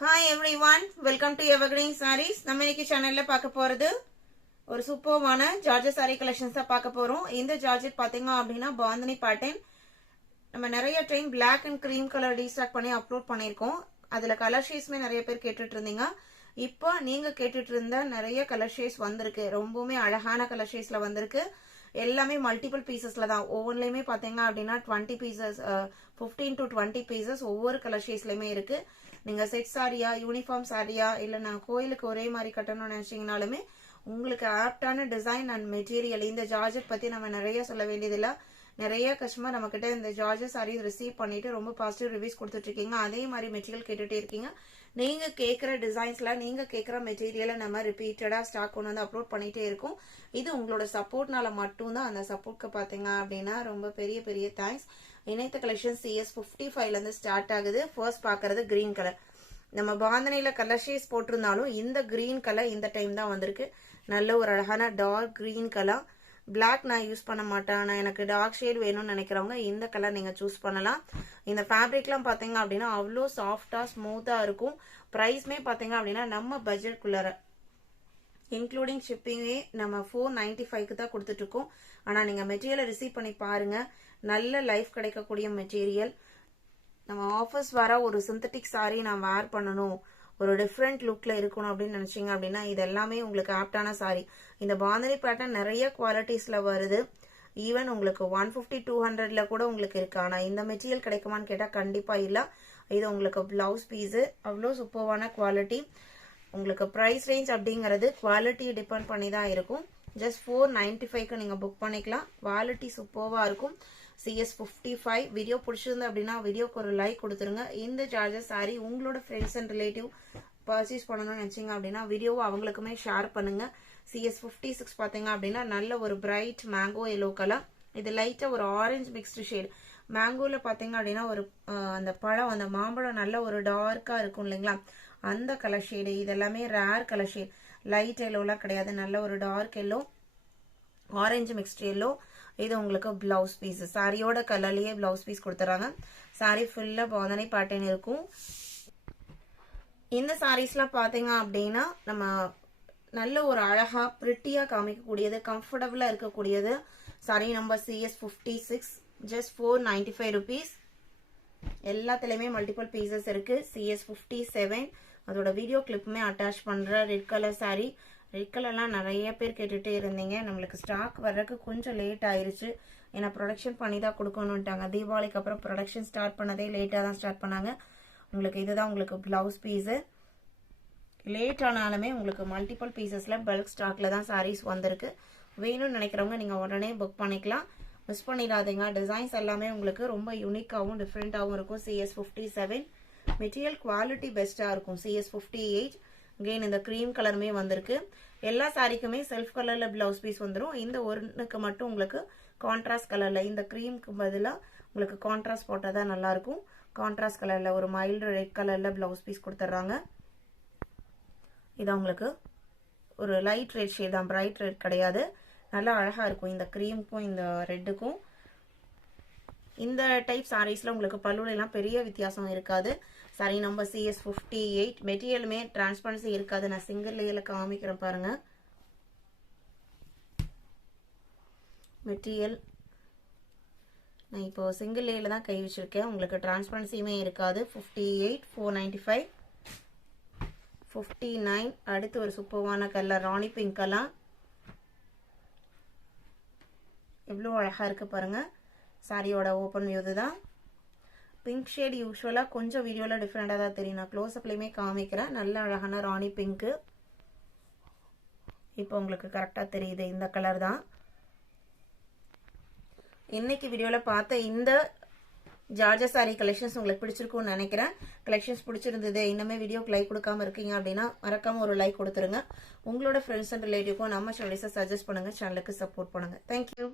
Hi everyone, welcome to evergreen sarees. நம்ம இன்னைக்கு சேனல்ல பார்க்க போறது ஒரு சூப்பர்வான ஜார்ஜெட் சாரி கலெக்ஷன்ஸ் தான் பார்க்க போறோம். இந்த ஜார்ஜெட் பாத்தீங்க அப்படின்னா பாந்தினி பேட்டர்ன். நம்ம நிறைய time black and cream colour டீஸ்டாக் பண்ணி அப்லோட் பண்ணிருக்கோம். அதுல கலர் ஷேட்ஸ்மே நிறைய பேர் கேட்டுட்டு இருந்தீங்க. இப்போ நீங்க கேட்டுட்டு இருந்த நிறைய கலர் ஷேட்ஸ் வந்திருக்கு. ரொம்பவுமே அழகான கலர் ஷேட்ஸ்ல வந்திருக்கு. எல்லாமே மல்டிபிள் பீசஸ்ல தான். ஒவ்வொன்றுலயுமே பாத்தீங்க அப்படின்னா 20 பீசஸ், 15 to 20 பீசஸ் ஒவ்வொரு கலர் ஷேட்ஸ்லயுமே இருக்கு. நீங்க செட் சாரியா, யூனிஃபார்ம் சாரியா, இல்ல நான் கோயிலுக்கு ஒரே மாதிரி கட்டணும்னு நினைச்சீங்கனாலுமே உங்களுக்கு ஆப்டான டிசைன் அண்ட் மெட்டீரியல். இந்த ஜார்ஜெட் பத்தி நம்ம நிறைய சொல்ல வேண்டியதில்லை. நிறைய கஸ்டமர் நம்ம கிட்ட இந்த ஜார்ஜெட் சாரி ரிசீவ் பண்ணிட்டு ரொம்ப பாசிட்டிவ் ரிவ்யூஸ் கொடுத்துட்டு இருக்கீங்க. அதே மாதிரி மெட்டீரியல் கேட்டுட்டே இருக்கீங்க. நீங்க கேட்கிற டிசைன்ஸ்ல நீங்க கேட்கிற மெட்டீரியலை நம்ம ரிப்பீட்டடா ஸ்டாக் கொண்டு வந்து அப்லோட் பண்ணிட்டே இருக்கோம். இது உங்களோட சப்போர்ட்னால மட்டும்தான். அந்த சப்போர்ட்க்கு பாத்தீங்க அப்படின்னா ரொம்ப பெரிய பெரிய தேங்க்ஸ். இணைத்த கலெக்ஷன் CS55ல இருந்து ஸ்டார்ட் ஆகுது. ஃபர்ஸ்ட் பாக்குறது கிரீன் கலர். நம்ம பாந்தனையில கலர் ஷேட்ஸ் போட்டிருந்தாலும் இந்த கிரீன் கலர் இந்த டைம் தான் வந்திருக்கு. நல்ல ஒரு அழகான டார்க் கிரீன் கலர். பிளாக் நான் யூஸ் பண்ண மாட்டேன், ஆனால் எனக்கு டார்க் ஷேட் வேணும்னு நினைக்கிறவங்க இந்த கலர் நீங்கள் சூஸ் பண்ணலாம். இந்த ஃபேப்ரிக்லாம் பார்த்தீங்க அப்படின்னா அவ்வளோ சாஃப்டாக ஸ்மூத்தாக இருக்கும். ப்ரைஸ்மே பார்த்தீங்க அப்படின்னா நம்ம பட்ஜெட்குள்ளார இன்க்ளூடிங் ஷிப்பிங்கே நம்ம 495க்கு தான் கொடுத்துட்ருக்கோம். ஆனால் நீங்கள் மெட்டீரியலை ரிசீவ் பண்ணி பாருங்கள். நல்ல லைஃப் கிடைக்கக்கூடிய மெட்டீரியல். நம்ம ஆஃபர்ஸ் வர ஒரு சிந்தட்டிக் சாரி நான் வேர் பண்ணணும், ஒரு டிஃப்ரெண்ட் லுக்ல இருக்கணும் அப்படின்னு நினைச்சீங்க அப்படின்னா இது எல்லாமே உங்களுக்கு ஆப்டான சாரி. இந்த பாந்தினி பேட்டர்ன் நிறைய குவாலிட்டிஸ்ல வருது. ஈவன் உங்களுக்கு 150 200ல கூட உங்களுக்கு இருக்கு. ஆனா இந்த மெட்டீரியல் கிடைக்குமான்னு கேட்டா கண்டிப்பா இல்ல. இது உங்களுக்கு பிளவுஸ் பீஸ். அவ்வளோ சூப்பர்வான குவாலிட்டி. உங்களுக்கு ப்ரைஸ் ரேஞ்ச் அப்படிங்கிறது குவாலிட்டி டிபெண்ட் பண்ணி தான் இருக்கும். ஜஸ்ட் 495க்கு நீங்க புக் பண்ணிக்கலாம். குவாலிட்டி சூப்பர்வா இருக்கும். CS55 வீடியோ பிடிச்சிருந்து அப்படின்னா வீடியோக்கு ஒரு லைக் கொடுத்துருங்க. இந்த சார்ஜர் சாரி உங்களோட ஃப்ரெண்ட்ஸ் அண்ட் ரிலேட்டிவ் பர்ச்சேஸ் பண்ணணும்னு நினைச்சீங்க அப்படின்னா வீடியோவை அவங்களுக்குமே ஷேர் பண்ணுங்க. CS56 பாத்தீங்க அப்படின்னா நல்ல ஒரு பிரைட் மேங்கோ எல்லோ கலர். இது லைட்டா ஒரு ஆரஞ்சு மிக்ஸ்டு ஷேட். மேங்கோல பாத்தீங்க அப்படின்னா ஒரு அந்த பழம், அந்த மாம்பழம் நல்ல ஒரு டார்க்கா இருக்கும் இல்லைங்களா, அந்த கலர் ஷேடு. இதெல்லாமே ரேர் கலர் ஷேட். லைட் எல்லோலாம் கிடையாது, நல்ல ஒரு dark yellow, orange mixed yellow. இது உங்களுக்கு பிளவுஸ் பீஸ். சாரியோட கலர்லயே பிளவுஸ் பீஸ் கொடுத்துறாங்க. சாரி ஃபுல்லா பாந்தனி பேட்டர்ன் இருக்கும். இந்த சாரீஸ்லாம் பாத்தீங்க அப்படின்னா நம்ம நல்ல ஒரு அழகா பிரிட்டியா காமிக்கக்கூடியது, கம்ஃபர்டபுளா இருக்கக்கூடியது. Sorry number CS56, just 495 rupees. எல்லாத்துலயுமே மல்டிபிள் பீசஸ் இருக்கு. CS57 அதோட வீடியோ கிளிப்புமே அட்டாச் பண்ற. Red colour sorry. ரெட் கலர்லாம் நிறைய பேர் கேட்டுட்டே இருந்தீங்க. நம்மளுக்கு ஸ்டாக் வர்றதுக்கு கொஞ்சம் லேட் ஆயிருச்சு. ஏன்னா ப்ரொடக்ஷன் பண்ணி தான் கொடுக்கணும்ட்டாங்க. தீபாவளிக்கு அப்புறம் ப்ரொடக்ஷன் ஸ்டார்ட் பண்ணதே லேட்டாக தான் ஸ்டார்ட் பண்ணாங்க. உங்களுக்கு இதுதான் உங்களுக்கு பிளவுஸ் பீஸு. லேட் ஆனாலுமே உங்களுக்கு மல்டிபிள் பீசஸ்ல பல்க் ஸ்டாக்ல தான் சாரீஸ் வந்திருக்கு. வேணும்னு நினைக்கிறவங்க நீங்க உடனே புக் பண்ணிக்கலாம். மிஸ் பண்ணிடாதீங்க. டிசைன்ஸ் எல்லாமே உங்களுக்கு ரொம்ப யூனிக்காகவும் டிஃப்ரெண்டாகவும் இருக்கும். CS57 மெட்டீரியல் குவாலிட்டி பெஸ்டா இருக்கும். CS58 அகெயின் இந்த கிரீம் கலருமே வந்திருக்கு. எல்லா சாரிக்குமே செல்ஃப் கலர்ல பிளவுஸ் பீஸ் வந்துடும். இந்த ஒன்றுக்கு மட்டும் உங்களுக்கு கான்ட்ராஸ்ட் கலர்ல, இந்த கிரீமுக்கு பதிலாக உங்களுக்கு கான்ட்ராஸ்ட் போட்டால் தான் நல்லா இருக்கும். கான்ட்ராஸ்ட் கலர்ல ஒரு மைல்டு ரெட் கலர்ல பிளவுஸ் பீஸ் கொடுத்துட்றாங்க. இது உங்களுக்கு ஒரு லைட் ரெட் ஷேட் தான், பிரைட் ரெட் கிடையாது. நல்லா அழகா இருக்கும் இந்த கிரீமுக்கும் இந்த ரெட்டுக்கும். இந்த டைப் சாரீஸ்ல உங்களுக்கு பல்லுல எல்லாம் பெரிய வித்தியாசம் இருக்காது. Sorry number CS58. மெட்டீரியலுமே டிரான்ஸ்பரன்சி இருக்காது. நான் சிங்கிள் லேயர்ல காமிக்கிறேன் பாருங்க. மெட்டீரியல் நான் இப்போ சிங்கிள் லேயர்ல தான் கை வச்சிருக்கேன். உங்களுக்கு டிரான்ஸ்பரன்சியுமே இருக்காது. 58 495. 59 அடுத்து ஒரு சூப்பர்வான கலர் ராணி பிங்க் கலர். எவ்வளோ அழகா இருக்கு பாருங்க. சாரியோட ஓப்பன் வியூ தான். பிங்க் ஷேட் யூஸ்வலாக கொஞ்சம் வீடியோவில் டிஃப்ரெண்டாக தான் தெரியும். நான் க்ளோஸ்அப்லையுமே காமிக்கிறேன். நல்ல அழகான ராணி பிங்க்கு. இப்போ உங்களுக்கு கரெக்டாக தெரியுது, இந்த கலர் தான். இன்னைக்கு வீடியோவில் பார்த்த இந்த ஜார்ஜெட் சாரி கலெக்ஷன்ஸ் உங்களுக்கு பிடிச்சிருக்கும்னு நினைக்கிறேன். கலெக்ஷன்ஸ் பிடிச்சிருந்தது, இன்னுமே வீடியோக்கு லைக் கொடுக்காம இருக்கீங்க அப்படின்னா மறக்காம ஒரு லைக் கொடுத்துருங்க. உங்களோட ஃப்ரெண்ட்ஸ் அண்ட் ரிலேட்டிவ்க்கும் நம்ம சாரீஸை சஜஸ்ட் பண்ணுங்க. சேனலுக்கு சப்போர்ட் பண்ணுங்க. தேங்க்யூ.